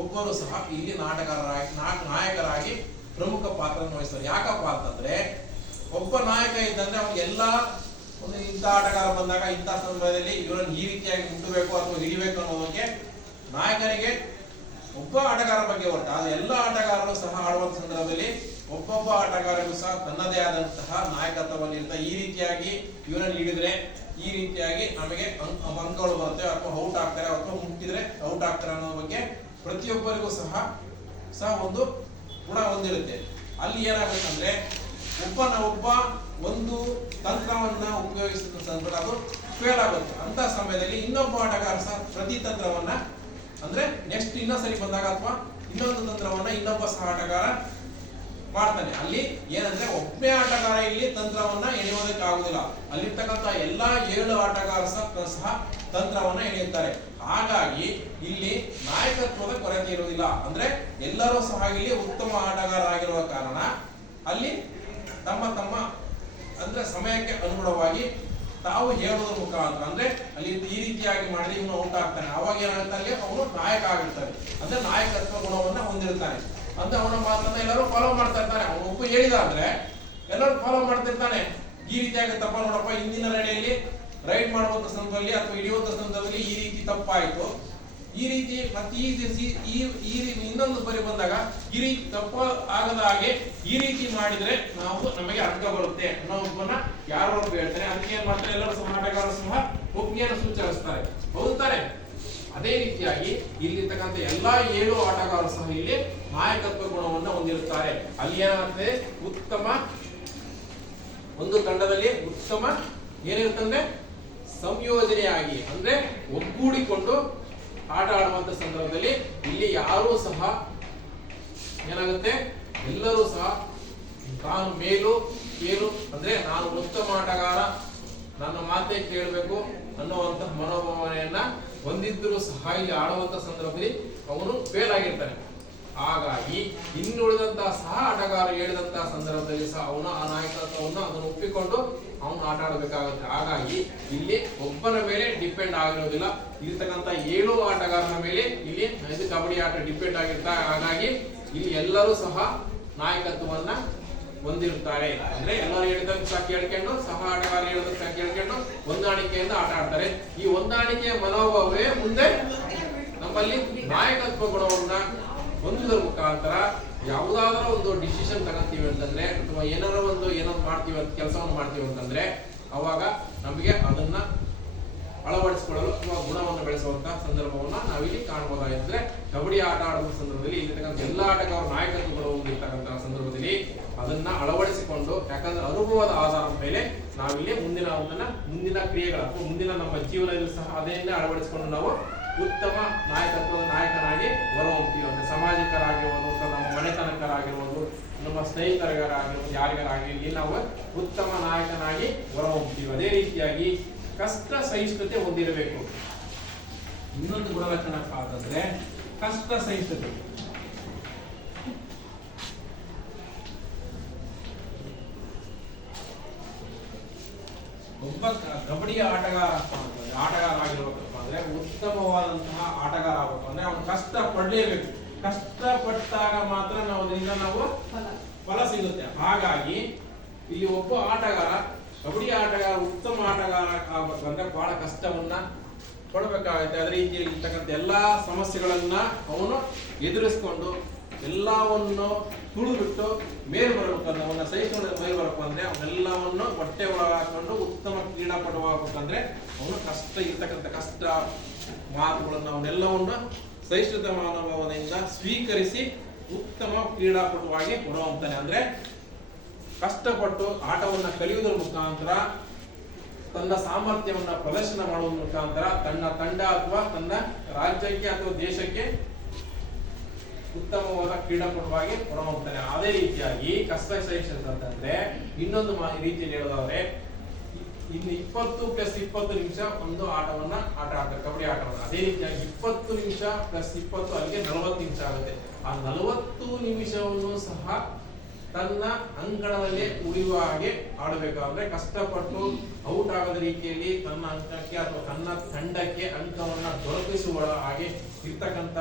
ಒಬ್ಬರು ಸಹ ಇಲ್ಲಿ ನಾಟಗಾರರಾಗಿ ನಾಯಕರಾಗಿ ಪ್ರಮುಖ ಪಾತ್ರವನ್ನು ವಹಿಸ್ತಾರೆ. ಯಾಕಪ್ಪ ಅಂತಂದ್ರೆ ಒಬ್ಬ ನಾಯಕ ಇದ್ದಂದ್ರೆ ಅವ್ನಿಗೆ ಎಲ್ಲ ಒಂದು ಇಂಥ ಆಟಗಾರ ಬಂದಾಗ, ಇಂಥ ಸಂದರ್ಭದಲ್ಲಿ ಇವರನ್ನು ಈ ರೀತಿಯಾಗಿ ಮುಟ್ಟಬೇಕು ಅಥವಾ ಹಿಡಿಬೇಕು ಅನ್ನೋದಕ್ಕೆ ನಾಯಕನಿಗೆ ಒಬ್ಬ ಆಟಗಾರ ಬಗ್ಗೆ ಹೊರಟ. ಆದ್ರೆ ಎಲ್ಲ ಆಟಗಾರರು ಸಹ ಆಡುವಂತ ಸಂದರ್ಭದಲ್ಲಿ ಒಬ್ಬೊಬ್ಬ ಆಟಗಾರರು ಸಹ ತನ್ನದೇ ಆದಂತಹ ನಾಯಕತ್ವವನ್ನು ಈ ರೀತಿಯಾಗಿ ಇವರನ್ನು ಹಿಡಿದ್ರೆ, ಈ ರೀತಿಯಾಗಿ ನಮಗೆ ಅಂಕಗಳು ಬರುತ್ತೆ, ಅಥವಾ ಔಟ್ ಆಗ್ತಾರೆ, ಅಥವಾ ಮುಟ್ಟಿದ್ರೆ ಔಟ್ ಆಗ್ತಾರೆ ಅನ್ನೋ ಬಗ್ಗೆ ಪ್ರತಿಯೊಬ್ಬರಿಗೂ ಸಹ ಸಹ ಒಂದು ಗುಣ ಹೊಂದಿರುತ್ತೆ. ಅಲ್ಲಿ ಏನಾಗುತ್ತಂದ್ರೆ ಒಬ್ಬನ ಒಬ್ಬ ಒಂದು ತಂತ್ರವನ್ನ ಉಪಯೋಗಿಸಿದ ಸಂದರ್ಭ, ಅದು ಫೇಲ್ ಆಗುತ್ತೆ. ಅಂತ ಸಮಯದಲ್ಲಿ ಇನ್ನೊಬ್ಬ ಆಟಗಾರ ಸಹ ಪ್ರತಿ ತಂತ್ರವನ್ನ, ಅಂದ್ರೆ ನೆಕ್ಸ್ಟ್ ಇನ್ನೊಂದ್ಸರಿ ಬಂದಾಗ ಅಥವಾ ಇನ್ನೊಂದು ತಂತ್ರವನ್ನ ಇನ್ನೊಬ್ಬ ಸಹ ಆಟಗಾರ ಮಾಡ್ತಾನೆ. ಅಲ್ಲಿ ಏನಂದ್ರೆ ಒಬ್ಬನೇ ಆಟಗಾರ ಇಲ್ಲಿ ತಂತ್ರವನ್ನ ಎಳೆಯೋದಕ್ಕೆ ಆಗುದಿಲ್ಲ ಅಲ್ಲಿರ್ತಕ್ಕಂಥ ಎಲ್ಲಾ ಏಳು ಆಟಗಾರ ಸಹ ತಂತ್ರವನ್ನ ಎಳೆಯುತ್ತಾರೆ. ಹಾಗಾಗಿ ಇಲ್ಲಿ ನಾಯಕತ್ವದ ಕೊರತೆ ಇರುವುದಿಲ್ಲ. ಅಂದ್ರೆ ಎಲ್ಲರೂ ಸಹ ಇಲ್ಲಿ ಉತ್ತಮ ಆಟಗಾರರಾಗಿರುವ ಕಾರಣ ಅಲ್ಲಿ ತಮ್ಮ ತಮ್ಮ ಅಂದ್ರೆ ಸಮಯಕ್ಕೆ ಅನುಗುಣವಾಗಿ ತಾವು ಹೇಳೋದ್ರ ಮುಖಾಂತರ, ಅಂದ್ರೆ ಅಲ್ಲಿ ಈ ರೀತಿಯಾಗಿ ಮಾಡಿ ಇವನು ಔಟ್ ಆಗ್ತಾನೆ. ಅವಾಗ ಏನಾಗುತ್ತೆ ಅಲ್ಲಿ ಅವನು ನಾಯಕ ಆಗಿರ್ತಾನೆ. ಅಂದ್ರೆ ನಾಯಕತ್ವ ಗುಣವನ್ನ ಹೊಂದಿರ್ತಾನೆ. ಅಂದ್ರೆ ಅವನ ಮಾತನ್ನ ಎಲ್ಲರೂ ಫಾಲೋ ಮಾಡ್ತಾ ಇರ್ತಾನೆ ಅವನು ಉಪ್ಪು ಹೇಳಿದ ಅಂದ್ರೆ ಎಲ್ಲರೂ ಫಾಲೋ ಮಾಡ್ತಿರ್ತಾನೆ ಈ ರೀತಿಯಾಗಿ ತಪ್ಪ ನೋಡಪ್ಪ ಇಂದಿನ ನಡೆಯಲ್ಲಿ ರೈಡ್ ಮಾಡುವಂತ ಸಂದರ್ಭದಲ್ಲಿ ಅಥವಾ ಹಿಡಿಯುವಂತ ಸಂದರ್ಭದಲ್ಲಿ ಈ ರೀತಿ ತಪ್ಪಾಯ್ತು. ಈ ರೀತಿ ಮತ್ತೆ ಈ ಈ ಈ ರೀತಿ ಇನ್ನೊಂದು ಬರಿ ಬಂದಾಗ ಈ ರೀತಿ ತಪ್ಪು ಆಗದ ಹಾಗೆ ಈ ರೀತಿ ಮಾಡಿದ್ರೆ ನಾವು ನಮಗೆ ಅರ್ಥ ಬರುತ್ತೆ ಅನ್ನೋ ಒಬ್ಬನ ಯಾರೋ ಒಬ್ಬ ಹೇಳ್ತಾರೆ. ಅದಕ್ಕೆ ಏನ್ ಮಾಡ್ತಾರೆ? ಎಲ್ಲರೂ ಸಹ ಆಟಗಾರರು ಸಹ ಒಪ್ಪಿಗೆಯನ್ನು ಸೂಚಿಸ್ತಾರೆ ಹೋಗುತ್ತಾರೆ ಅದೇ ರೀತಿಯಾಗಿ ಇಲ್ಲಿರ್ತಕ್ಕಂಥ ಎಲ್ಲಾ ಏಳು ಆಟಗಾರರು ಸಹ ಇಲ್ಲಿ ನಾಯಕತ್ವ ಗುಣವನ್ನು ಹೊಂದಿರುತ್ತಾರೆ. ಅಲ್ಲಿ ಏನಾಗುತ್ತೆ? ಉತ್ತಮ ಒಂದು ತಂಡದಲ್ಲಿ ಉತ್ತಮ ಏನಿರುತ್ತಂದ್ರೆ ಸಂಯೋಜನೆಯಾಗಿ ಅಂದ್ರೆ ಒಗ್ಗೂಡಿಕೊಂಡು ಆಟ ಆಡುವಂತ ಸಂದರ್ಭದಲ್ಲಿ ಇಲ್ಲಿ ಯಾರೂ ಸಹ ಏನಾಗುತ್ತೆ? ಎಲ್ಲರೂ ಸಹ ತಾನು ಮೇಲು ಏನು ಅಂದ್ರೆ ನಾನು ಉತ್ತಮ ಆಟಗಾರ, ನನ್ನ ಮಾತೇ ಕೇಳಬೇಕು ಅನ್ನುವಂತಹ ಮನೋಭಾವನೆಯನ್ನ ಹೊಂದಿದ್ರು ಸಹ ಇಲ್ಲಿ ಆಡುವಂತ ಸಂದರ್ಭದಲ್ಲಿ ಅವನು ಫೇಲ್ ಆಗಿರ್ತಾನೆ. ಹಾಗಾಗಿ ಇನ್ನುಳಿದಂತಹ ಸಹ ಆಟಗಾರ ಹೇಳಿದಂತಹ ಸಂದರ್ಭದಲ್ಲಿ ಸಹ ಅವನು ಆ ನಾಯಕತ್ವವನ್ನು ಅದನ್ನು ಒಪ್ಪಿಕೊಂಡು ಅವನು ಆಟ ಆಡಬೇಕಾಗುತ್ತೆ. ಹಾಗಾಗಿ ಇಲ್ಲಿ ಒಬ್ಬನ ಮೇಲೆ ಡಿಪೆಂಡ್ ಆಗಿರೋದಿಲ್ಲ. ಇರ್ತಕ್ಕಂಥ ಏಳು ಆಟಗಾರನ ಮೇಲೆ ಇಲ್ಲಿ ಇದು ಕಬಡ್ಡಿ ಆಟ ಡಿಪೆಂಡ್ ಆಗಿರ್ತಾರೆ ಹಾಗಾಗಿ ಇಲ್ಲಿ ಎಲ್ಲರೂ ಸಹ ನಾಯಕತ್ವವನ್ನ ಹೊಂದಿರುತ್ತಾರೆ. ಅಂದ್ರೆ ಎಲ್ಲರೂ ಹೇಳಿದಂತ ಸಹ ಕೇಳ್ಕೊಂಡು, ಸಹ ಆಟಗಾರ ಹೇಳಿದಂತ ಕೇಳ್ಕೊಂಡು ಹೊಂದಾಣಿಕೆಯಿಂದ ಆಟ ಆಡ್ತಾರೆ. ಈ ಹೊಂದಾಣಿಕೆಯ ಮನೋಭಾವವೇ ಮುಂದೆ ನಮ್ಮಲ್ಲಿ ನಾಯಕತ್ವ ಗುಣವನ್ನ ಹೊಂದುವುದರ ಮುಖಾಂತರ ಯಾವುದಾದ್ರೂ ಒಂದು ಡಿಸಿಷನ್ ತಗೋತೀವಿ ಅಂತಂದ್ರೆ ಅಥವಾ ಏನಾರ ಒಂದು ಏನೋ ಮಾಡ್ತೀವಿ ಅಂತ ಕೆಲಸವನ್ನು ಮಾಡ್ತೀವಿ ಅಂತಂದ್ರೆ ಅವಾಗ ನಮಗೆ ಅದನ್ನ ಅಳವಡಿಸಿಕೊಳ್ಳಲು ಅಥವಾ ಗುಣವನ್ನು ಬೆಳೆಸುವಂತಹ ಸಂದರ್ಭವನ್ನ ನಾವಿಲ್ಲಿ ಕಾಣಬಹುದಾಗಿದ್ರೆ ಕಬಡ್ಡಿ ಆಟ ಆಡುವ ಸಂದರ್ಭದಲ್ಲಿ ಇಲ್ಲಿರ್ತಕ್ಕಂಥ ಎಲ್ಲ ಆಟಗಾರ ನಾಯಕತ್ವ ಗುಣ ಸಂದರ್ಭದಲ್ಲಿ ಅದನ್ನ ಅಳವಡಿಸಿಕೊಂಡು, ಯಾಕಂದ್ರೆ ಅನುಭವದ ಆಧಾರದ ಮೇಲೆ ನಾವಿಲ್ಲಿ ಮುಂದಿನ ಅದನ್ನ ಮುಂದಿನ ಕ್ರಿಯೆಗಳ ಅಥವಾ ಮುಂದಿನ ನಮ್ಮ ಜೀವನದಲ್ಲಿ ಸಹ ಅದನ್ನೇ ಅಳವಡಿಸಿಕೊಂಡು ನಾವು ಉತ್ತಮ ನಾಯಕತ್ವದ ಹೊರಹೊಮ್ತೀವಿ ಅಂದ್ರೆ ಸಮಾಜಿಕರಾಗಿರ್ಬೋದು ಅಥವಾ ನಮ್ಮ ಮನೆತನಕರಾಗಿರ್ಬೋದು, ನಮ್ಮ ಸ್ನೇಹಿತರಿಗಾಗಿರ್ಬೋದು ಯಾರಿಗಾರಾಗಿರಲಿ ನಾವು ಉತ್ತಮ ನಾಯಕನಾಗಿ ಹೊರಹೊಮ್ತೀವಿ ಅದೇ ರೀತಿಯಾಗಿ ಕಷ್ಟ ಸಹಿಷ್ಣುತೆ ಹೊಂದಿರಬೇಕು. ಇನ್ನೊಂದು ಗುಣಲಕ್ಷಣ ಕಷ್ಟ ಸಹಿಷ್ಣುತೆ. ಒಬ್ಬ ಕಬಡ್ಡಿಯ ಆಟಗಾರ ಆಟಗಾರ ಆಗಿರ್ಬೇಕಪ್ಪ ಅಂದ್ರೆ ಉತ್ತಮವಾದಂತಹ ಆಟಗಾರ ಆಗ್ಬೇಕು ಅಂದ್ರೆ ಅವನು ಕಷ್ಟ ಪಡ್ಲೇಬೇಕು ಕಷ್ಟ ಪಟ್ಟಾಗ ಮಾತ್ರ ನಾವು ಅದರಿಂದ ನಾವು ಫಲ ಸಿಗುತ್ತೆ. ಹಾಗಾಗಿ ಇಲ್ಲಿ ಒಬ್ಬ ಆಟಗಾರ, ಕಬಡ್ಡಿ ಆಟಗಾರ, ಉತ್ತಮ ಆಟಗಾರ ಆಗ್ಬೇಕಂದ್ರೆ ಬಹಳ ಕಷ್ಟವನ್ನ ಕೊಡ್ಬೇಕಾಗುತ್ತೆ ಅದೇ ರೀತಿಯಲ್ಲಿ ಇರ್ತಕ್ಕಂಥ ಎಲ್ಲಾ ಸಮಸ್ಯೆಗಳನ್ನ ಅವನು ಎದುರಿಸ್ಕೊಂಡು ಎಲ್ಲವನ್ನು ತುಳಿಬಿಟ್ಟು ಮೇಲೆ ಬರಬೇಕು ಅವನ ಸಹಿಸಿಕೊಂಡು ಮೇಲೆ ಬರಬೇಕು ಅಂದ್ರೆ ಅವನ್ನೆಲ್ಲವನ್ನು ಹೊಟ್ಟೆ ಒಳಗೆ ಹಾಕೊಂಡು ಉತ್ತಮ ಕ್ರೀಡಾಪಟು ಆಗ್ಬೇಕಂದ್ರೆ ಅವನು ಕಷ್ಟ, ಇರ್ತಕ್ಕಂಥ ಕಷ್ಟ ಮಾತುಗಳನ್ನು ಅವನ್ನೆಲ್ಲವನ್ನು ಸಹಿಷ್ಣುತ ಮನೋಭಾವನೆಯಿಂದ ಸ್ವೀಕರಿಸಿ ಉತ್ತಮ ಕ್ರೀಡಾಪಟುವಾಗಿ ಹೊರಹೊಮ್ತಾನೆ ಅಂದ್ರೆ ಕಷ್ಟಪಟ್ಟು ಆಟವನ್ನು ಕಲಿಯುವುದರ ಮುಖಾಂತರ, ತನ್ನ ಸಾಮರ್ಥ್ಯವನ್ನು ಪ್ರದರ್ಶನ ಮಾಡುವ ಮುಖಾಂತರ, ತನ್ನ ತಂಡ ಅಥವಾ ತನ್ನ ರಾಜ್ಯಕ್ಕೆ ಅಥವಾ ದೇಶಕ್ಕೆ ಉತ್ತಮವಾದ ಕ್ರೀಡಾಪಟುವಾಗಿ ಹೊರಹೋಗ್ತಾನೆ ಅದೇ ರೀತಿಯಾಗಿ ಕಸ್ಟಮೈಸೇಷನ್ ಅಂತಂದ್ರೆ ಇನ್ನೊಂದು ರೀತಿಯಲ್ಲಿ ಹೇಳೋದಾದ್ರೆ, ಇನ್ನು ಇಪ್ಪತ್ತು ಪ್ಲಸ್ ಇಪ್ಪತ್ತು ನಿಮಿಷ ಒಂದು ಆಟವನ್ನ ಆಟ ಆಡ್ತಾರೆ, ಕಬಡ್ಡಿ ಆಟವನ್ನ. ಅದೇ ರೀತಿಯಾಗಿ ಇಪ್ಪತ್ತು ನಿಮಿಷ ಪ್ಲಸ್ ಇಪ್ಪತ್ತು, ಅಲ್ಲಿಗೆ ನಲವತ್ತು ನಿಮಿಷ ಆಗುತ್ತೆ. ಆ ನಲವತ್ತು ನಿಮಿಷವನ್ನು ಸಹ ತನ್ನ ಅಂಕಣದಲ್ಲಿ ಉಳಿಯುವ ಹಾಗೆ ಆಡಬೇಕಾದ್ರೆ ಕಷ್ಟಪಟ್ಟು ಔಟ್ ಆಗದ ರೀತಿಯಲ್ಲಿ ತನ್ನ ಅಂಕಕ್ಕೆ ಅಥವಾ ತನ್ನ ತಂಡಕ್ಕೆ ಅಂಕವನ್ನ ದೊರಕಿಸುವ ಹಾಗೆ ಇರ್ತಕ್ಕಂಥ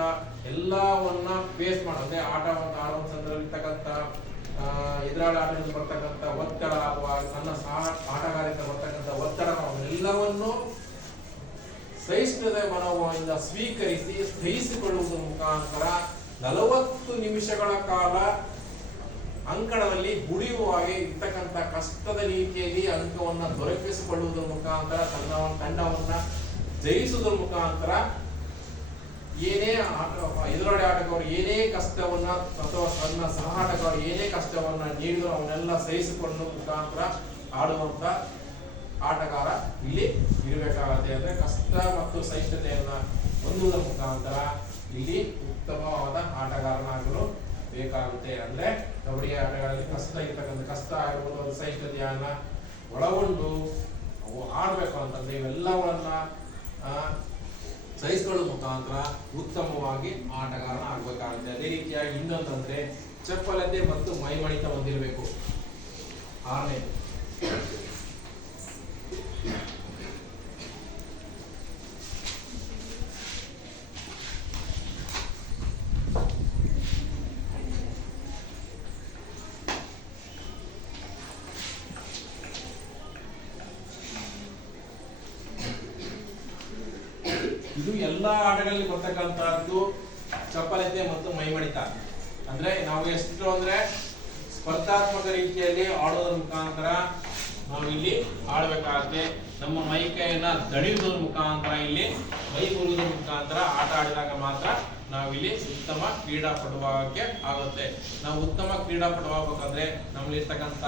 ಎಲ್ಲವನ್ನ ಫೇಸ್ ಮಾಡೋದೇ ಆಟವನ್ನು ಆಡುವ ಸಂದರ್ಭದಲ್ಲಿ ಇರ್ತಕ್ಕಂಥ ಎದುರಾಳಿ ಆಟದಿಂದ ಬರ್ತಕ್ಕಂಥ ಒತ್ತಡ ಅಥವಾ ತನ್ನ ಆಟಗಾರರಿಂದ ಬರ್ತಕ್ಕಂಥ ಒತ್ತಡ, ಅವನ್ನೆಲ್ಲವನ್ನು ಸಹಿಷ್ಣುತೆ ಮನೋಭಾವದಿಂದ ಸ್ವೀಕರಿಸಿ, ಸಹಿಸಿಕೊಳ್ಳುವುದರ ಮುಖಾಂತರ ನಲವತ್ತು ನಿಮಿಷಗಳ ಕಾಲ ಅಂಕಣದಲ್ಲಿ ಗುಡಿಯುವ ಹಾಗೆ ಇರ್ತಕ್ಕಂಥ ಕಷ್ಟದ ರೀತಿಯಲ್ಲಿ ಅಂಕವನ್ನ ದೊರಕಿಸಿಕೊಳ್ಳುವುದರ ಮುಖಾಂತರ ತನ್ನ ತಂಡವನ್ನ ಜಯಿಸುವುದರ ಮುಖಾಂತರ ಏನೇ ಆಟ ಎದುರಾಳಿ ಆಟಗಾರರು ಏನೇ ಕಷ್ಟವನ್ನ ಅಥವಾ ತನ್ನ ಸಹ ಆಟಗಾರರು ಏನೇ ಕಷ್ಟವನ್ನ ನೀಡಿದ್ರು ಅವನ್ನೆಲ್ಲ ಸಹಿಸಿಕೊಂಡು ಮುಖಾಂತರ ಆಡುವಂತ ಆಟಗಾರ ಇಲ್ಲಿ ಇರಬೇಕಾಗತ್ತೆ. ಅಂದ್ರೆ ಕಷ್ಟ ಮತ್ತು ಸಹಿಷ್ಣುತೆಯನ್ನ ಹೊಂದುವುದರ ಮುಖಾಂತರ ಇಲ್ಲಿ ಉತ್ತಮವಾದ ಆಟಗಾರನಾಗಲು ಬೇಕಾಗುತ್ತೆ ಅಂದ್ರೆ ಕಬಡ್ಡಿ ಆಟಗಳಲ್ಲಿ ಕಷ್ಟ ಇರ್ತಕ್ಕಂಥ ಕಷ್ಟ ಆಗಿರ್ಬೋದು ಒಂದು ಸಹಿಷ್ಣುತೆಯನ್ನ ಒಳಗೊಂಡು ಅವು ಆಡ್ಬೇಕು ಅಂತಂದ್ರೆ ಇವೆಲ್ಲವನ್ನ ಸಹಿಸ್ಕೊಳ್ಳೋ ಮುಖಾಂತರ ಉತ್ತಮವಾಗಿ ಆಟಗಾರನ ಆಗ್ಬೇಕಾಗುತ್ತೆ. ಅದೇ ರೀತಿಯಾಗಿ ಇನ್ನೊಂದಂದ್ರೆ ಚಪ್ಪಲತೆ ಮತ್ತು ಮೈಮಣಿತ ಹೊಂದಿರಬೇಕು. ಆರನೇ ನಾವು ಇಲ್ಲಿ ಆಡ್ಬೇಕಾಗತ್ತೆ ನಮ್ಮ ಮೈ ಕೈಯನ್ನ ದಣಿಯೋದ್ರ ಮುಖಾಂತರ ಇಲ್ಲಿ, ಮೈ ಮುರಿಯೋದ್ರ ಮುಖಾಂತರ ಆಟ ಆಡಿದಾಗ ಮಾತ್ರ ನಾವಿಲ್ಲಿ ಉತ್ತಮ ಕ್ರೀಡಾಪಟುವಾಗಕ್ಕೆ ಆಗುತ್ತೆ. ನಾವು ಉತ್ತಮ ಕ್ರೀಡಾಪಟುವಾಗಬೇಕಂದ್ರೆ ನಮ್ಮಲ್ಲಿ ಇರ್ತಕ್ಕಂಥ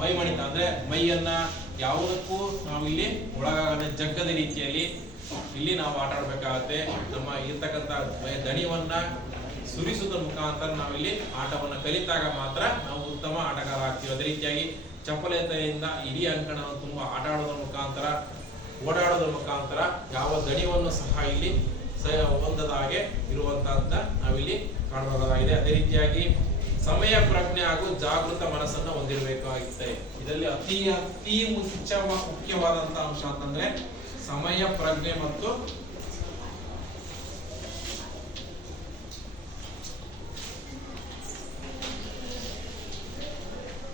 ಮೈ ಮೈಮಣಿತ ಅಂದ್ರೆ ಮೈಯನ್ನ ಯಾವುದಕ್ಕೂ ನಾವು ಇಲ್ಲಿ ಒಳಗಾಗದೆ ಜಗ್ಗದ ರೀತಿಯಲ್ಲಿ ಇಲ್ಲಿ ನಾವು ಆಟ ಆಡ್ಬೇಕಾಗತ್ತೆ. ನಮ್ಮ ಇರ್ತಕ್ಕಂಥ ದಣಿವನ್ನ ಸುರಿಸುವುದರ ಮುಖಾಂತರ ನಾವಿಲ್ಲಿ ಆಟವನ್ನು ಕಲಿತಾಗ ಮಾತ್ರ ನಾವು ಉತ್ತಮ ಆಟಗಾರ ಆಗ್ತೀವಿ. ಅದೇ ರೀತಿಯಾಗಿ ಚಪಲತೆಯಿಂದ ಇಡೀ ಅಂಕಣವನ್ನು ತುಂಬ ಆಟ ಆಡೋದ್ರ ಮುಖಾಂತರ, ಓಡಾಡೋದ್ರ ಮುಖಾಂತರ ಯಾವ ದಣಿವನ್ನು ಸಹ ಇಲ್ಲಿ ಸ ಹೊಂದದ ಹಾಗೆ ಇರುವಂತಹದ್ದ ನಾವಿಲ್ಲಿ ಕಾಣಬಹುದಾಗಿದೆ. ಅದೇ ರೀತಿಯಾಗಿ ಸಮಯ ಪ್ರಜ್ಞೆ ಹಾಗೂ ಜಾಗೃತ ಮನಸ್ಸನ್ನ ಹೊಂದಿರಬೇಕಾಗುತ್ತೆ. ಇದರಲ್ಲಿ ಅತಿ ಅತಿ ಮುಖ್ಯ ಮುಖ್ಯವಾದಂತ ಅಂಶ ಅಂತಂದ್ರೆ ಸಮಯ ಪ್ರಜ್ಞೆ ಮತ್ತು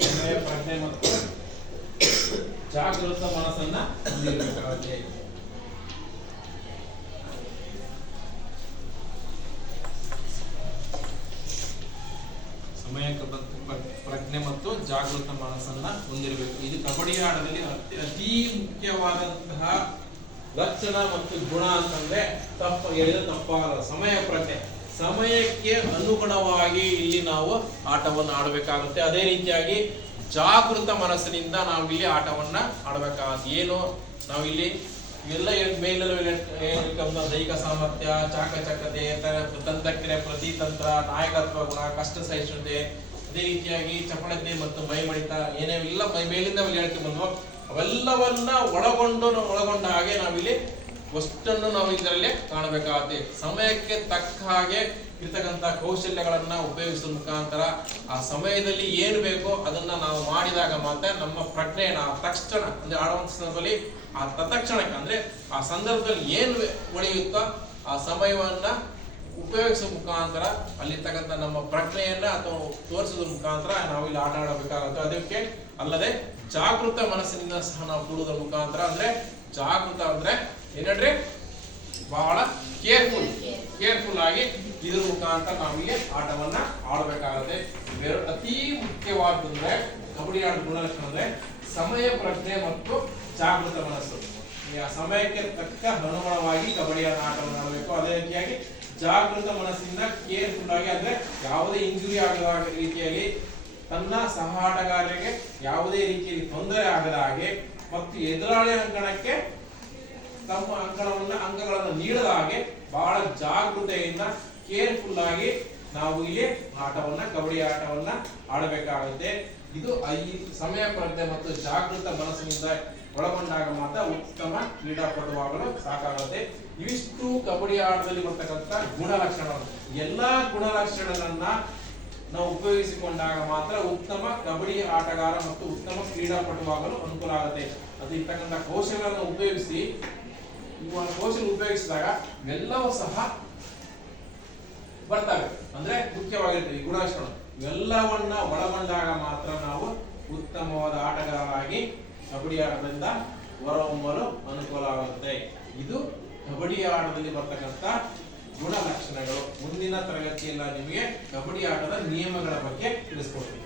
ಸಮಯ ಪ್ರಜ್ಞೆ ಮತ್ತು ಜಾಗೃತ ಮನಸ್ಸನ್ನ ಹೊಂದಿರಬೇಕಾಗುತ್ತೆ ಸಮಯ ಪ್ರ- ಪ್ರ- ಪ್ರಜ್ಞೆ ಮತ್ತು ಜಾಗೃತ ಮನಸ್ಸನ್ನ ಹೊಂದಿರಬೇಕು. ಇದು ಕಬಡ್ಡಿ ಆಡದಲ್ಲಿ ಅತಿ ಮುಖ್ಯವಾದಂತಹ ಲಕ್ಷಣ ಮತ್ತು ಗುಣ ಅಂತಂದ್ರೆ ತಪ್ಪ ಹೇಳಿದ ತಪ್ಪಾಗಲ್ಲ. ಸಮಯ ಪ್ರಜ್ಞೆ. ಸಮಯಕ್ಕೆ ಅನುಗುಣವಾಗಿ ಇಲ್ಲಿ ನಾವು ಆಟವನ್ನು ಆಡಬೇಕಾಗುತ್ತೆ. ಅದೇ ರೀತಿಯಾಗಿ ಜಾಗೃತ ಮನಸ್ಸಿನಿಂದ ನಾವು ಇಲ್ಲಿ ಆಟವನ್ನ ಆಡಬೇಕಾಗುತ್ತೆ. ಏನು ನಾವಿಲ್ಲಿ ಎಲ್ಲ ಮೇಲೆಲ್ಲ ದೈಹಿಕ ಸಾಮರ್ಥ್ಯ ಚಾಕಚಕತೆ ತ- ಪ್ರತಿ ತಂತ್ರ ನಾಯಕತ್ವ ಗುಣ, ಕಷ್ಟ ಸಹಿಷ್ಣುತೆ, ಅದೇ ರೀತಿಯಾಗಿ ಚಪಳತೆ ಮತ್ತು ಮೈಮಡಿತ ಏನೇವೆಲ್ಲ ಮೈ ಮೇಲಿಂದ ಹೇಳ್ತೀವಿ ಅವೆಲ್ಲವನ್ನ ಒಳಗೊಂಡು ಒಳಗೊಂಡ ಹಾಗೆ ನಾವಿಲ್ಲಿ ಅಷ್ಟನ್ನು ನಾವು ಇದರಲ್ಲಿ ಕಾಣಬೇಕಾಗುತ್ತೆ. ಸಮಯಕ್ಕೆ ತಕ್ಕ ಹಾಗೆ ಇರ್ತಕ್ಕಂಥ ಕೌಶಲ್ಯಗಳನ್ನ ಉಪಯೋಗಿಸುವ ಮುಖಾಂತರ ಆ ಸಮಯದಲ್ಲಿ ಏನು ಬೇಕೋ ಅದನ್ನ ನಾವು ಮಾಡಿದಾಗ ಮಾತ್ರ ನಮ್ಮ ಪ್ರಜ್ಞೆಯನ್ನ, ಆ ತಕ್ಷಣ, ಅಂದ್ರೆ ಆಡುವಂತ ಸಂದರ್ಭದಲ್ಲಿ ಆ ತತ್ಕ್ಷಣಕ್ಕೆ, ಅಂದ್ರೆ ಆ ಸಂದರ್ಭದಲ್ಲಿ ಏನು ಉಳಿಯುತ್ತೋ ಆ ಸಮಯವನ್ನ ಉಪಯೋಗಿಸುವ ಮುಖಾಂತರ, ಅಲ್ಲಿರ್ತಕ್ಕಂಥ ನಮ್ಮ ಪ್ರಜ್ಞೆಯನ್ನ ಅಥವಾ ತೋರಿಸೋದ್ರ ಮುಖಾಂತರ ನಾವು ಇಲ್ಲಿ ಆಟ ಆಡಬೇಕಾಗುತ್ತೆ. ಅದಕ್ಕೆ ಅಲ್ಲದೆ ಜಾಗೃತ ಮನಸ್ಸಿನಿಂದ ಸಹ ನಾವು ಕೂಡುವುದರ ಮುಖಾಂತರ, ಅಂದ್ರೆ ಜಾಗೃತ ಅಂದ್ರೆ ಏನಂದ್ರೆ ಬಹಳ ಕೇರ್ಫುಲ್ ಕೇರ್ಫುಲ್ ಆಗಿ ಇದ್ರ ಮುಖಾಂತರ ನಮಗೆ ಆಟವನ್ನ ಆಡಬೇಕಾಗುತ್ತೆ. ಬೇರೆ ಅತಿ ಮುಖ್ಯವಾದಂದ್ರೆ ಕಬಡ್ಡಿ ಆಟದ ಗುಣಲಕ್ಷಣ ಅಂದ್ರೆ ಸಮಯ, ಪ್ರಜ್ಞೆ ಮತ್ತು ಜಾಗೃತ ಮನಸ್ಸು. ಆ ಸಮಯಕ್ಕೆ ತಕ್ಕ ಅನುಗುಣವಾಗಿ ಕಬಡ್ಡಿ ಆಟವನ್ನು ಆಡಬೇಕು. ಅದೇ ರೀತಿಯಾಗಿ ಜಾಗೃತ ಮನಸ್ಸಿಂದ ಕೇರ್ಫುಲ್ ಆಗಿ ಅಂದ್ರೆ ಯಾವುದೇ ಇಂಜುರಿ ಆಗದ ರೀತಿಯಲ್ಲಿ ತನ್ನ ಸಹ ಆಟಗಾರರಿಗೆ ಯಾವುದೇ ರೀತಿಯಲ್ಲಿ ತೊಂದರೆ ಆಗದ ಹಾಗೆ ಮತ್ತು ಎದುರಾಳಿ ಅಂಕಣಕ್ಕೆ ತಮ್ಮ ಅಂಕಣವನ್ನ ಅಂಕಗಳನ್ನು ನೀಡದ ಹಾಗೆ ಬಹಳ ಜಾಗೃತೆಯಿಂದ ಕೇರ್ಫುಲ್ ಆಗಿ ನಾವು ಇಲ್ಲಿ ಆಟವನ್ನ, ಕಬಡ್ಡಿ ಆಟವನ್ನ ಆಡಬೇಕಾಗುತ್ತೆ. ಇದು ಈ ಸಮಯ ಪ್ರಜ್ಞೆ ಮತ್ತು ಜಾಗೃತ ಮನಸ್ಸಿನಿಂದ ಒಳಗೊಂಡಾಗ ಮಾತ್ರ ಉತ್ತಮ ಕ್ರೀಡಾಪಟುವಾಗಲು ಸಾಕಾಗುತ್ತೆ. ಇವಿಷ್ಟು ಕಬಡ್ಡಿ ಆಟದಲ್ಲಿ ಬರ್ತಕ್ಕಂಥ ಗುಣಲಕ್ಷಣಗಳು. ಎಲ್ಲಾ ಗುಣಲಕ್ಷಣಗಳನ್ನ ನಾವು ಉಪಯೋಗಿಸಿಕೊಂಡಾಗ ಮಾತ್ರ ಉತ್ತಮ ಕಬಡ್ಡಿ ಆಟಗಾರ ಮತ್ತು ಉತ್ತಮ ಕ್ರೀಡಾಪಟುವಾಗಲು ಅನುಕೂಲ ಆಗುತ್ತೆ. ಅದು ಇರ್ತಕ್ಕಂಥ ಕೌಶಲ್ಯಗಳನ್ನು ಉಪಯೋಗಿಸಿ ಕೌಶಲ್ಯ ಉಪಯೋಗಿಸಿದಾಗ ಇವೆಲ್ಲವೂ ಸಹ ಬರ್ತವೆ. ಅಂದ್ರೆ ಮುಖ್ಯವಾಗಿರುತ್ತೆ ಈ ಗುಣಲಕ್ಷಣ ಇವೆಲ್ಲವನ್ನ ಒಳಗೊಂಡಾಗ ಮಾತ್ರ ನಾವು ಉತ್ತಮವಾದ ಆಟಗಾರರಾಗಿ ಕಬಡ್ಡಿ ಆಟದಿಂದ ಹೊರಹೊಮ್ಮಲು ಅನುಕೂಲ ಆಗುತ್ತೆ ಇದು ಕಬಡ್ಡಿ ಆಟದಲ್ಲಿ ಬರ್ತಕ್ಕಂಥ ಗುಣಲಕ್ಷಣಗಳು. ಮುಂದಿನ ತರಗತಿಯಲ್ಲ ನಿಮಗೆ ಕಬಡ್ಡಿ ಆಟದ ನಿಯಮಗಳ ಬಗ್ಗೆ ತಿಳಿಸ್ಕೊಡ್ತೀನಿ.